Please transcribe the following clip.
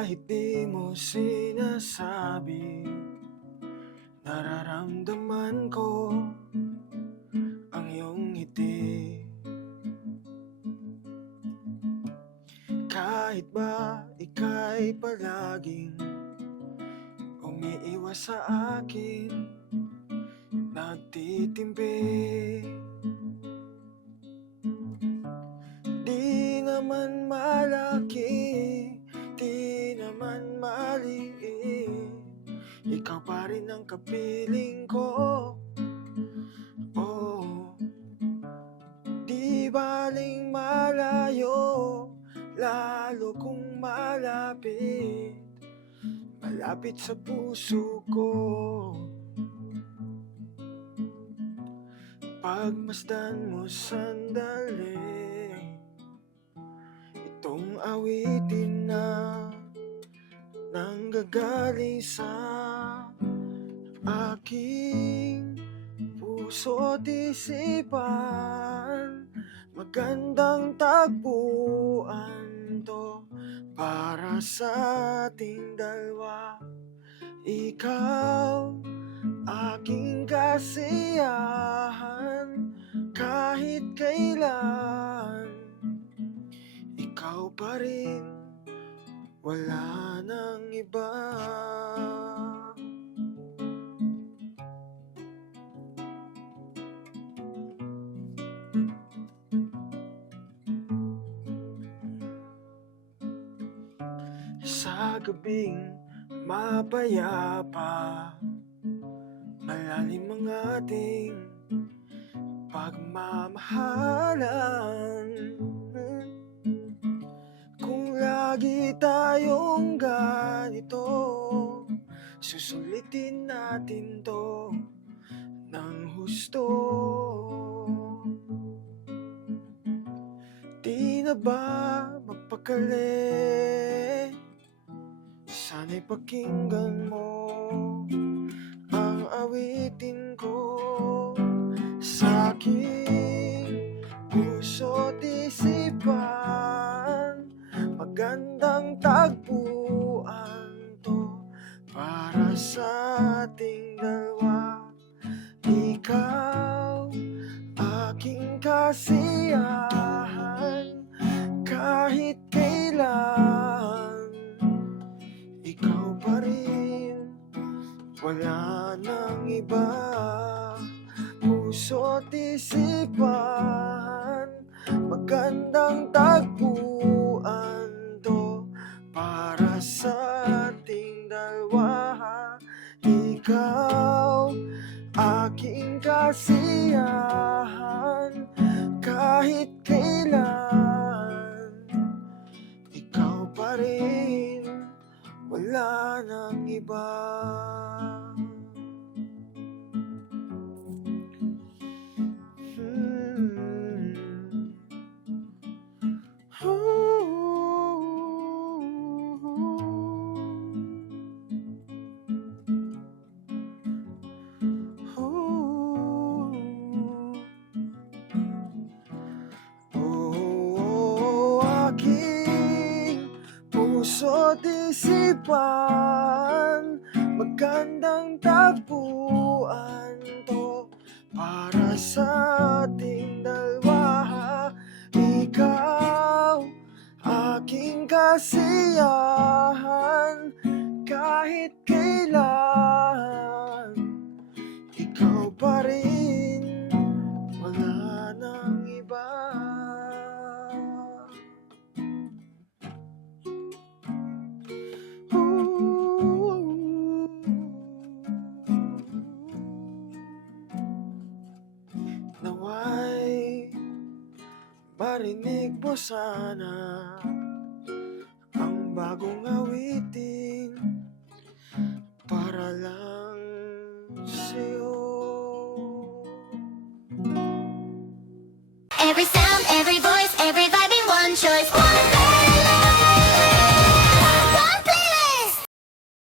Kahit di mo sinasabi, nararamdaman ko ang iyong ngiti. Kahit ba ika'y palaging umiiwas sa akin, nagtitimpi. Di naman malaki, di naman maliit, ikaw pa rin ang kapiling ko. Oh, di baling malayo, lalo kung malapit, malapit sa puso ko. Pagmasdan mo sandali itong awitin na nanggagaling sa aking puso't isipan. Magandang tagpuan to para sa ating dalawa. Ikaw, aking kasiyahan, kahit kailan. Ikaw pa rin, wala nang iba. Sa gabing mapayapa, malalim ang ating pagmamahalan. Kung lagi tayong ganito, susulitin natin to ng husto. Di na ba mapakali? Sana'y pakinggan mo ang awitin ko sa aking puso't isipan. Magandang tagpuan to para sa ating dalawa. Ikaw, aking kasiyahan, kahit kailan. Ikaw pa rin, wala nang iba. Puso't isipan, magandang tagpuan to para sa ating dalawa. Ikaw, aking kasiyahan, kahit kailan. Ikaw pa rin, wala nang iba. Aking puso't isipan, magandang tagpuan to para sa ating dalawa. Ikaw, aking kasiyahan, kahit kailan. Ikaw pa rin, wala nang iba. Nawa'y marinig mo sana ang bagong awitin para lang sa'yo. Every sound, every voice.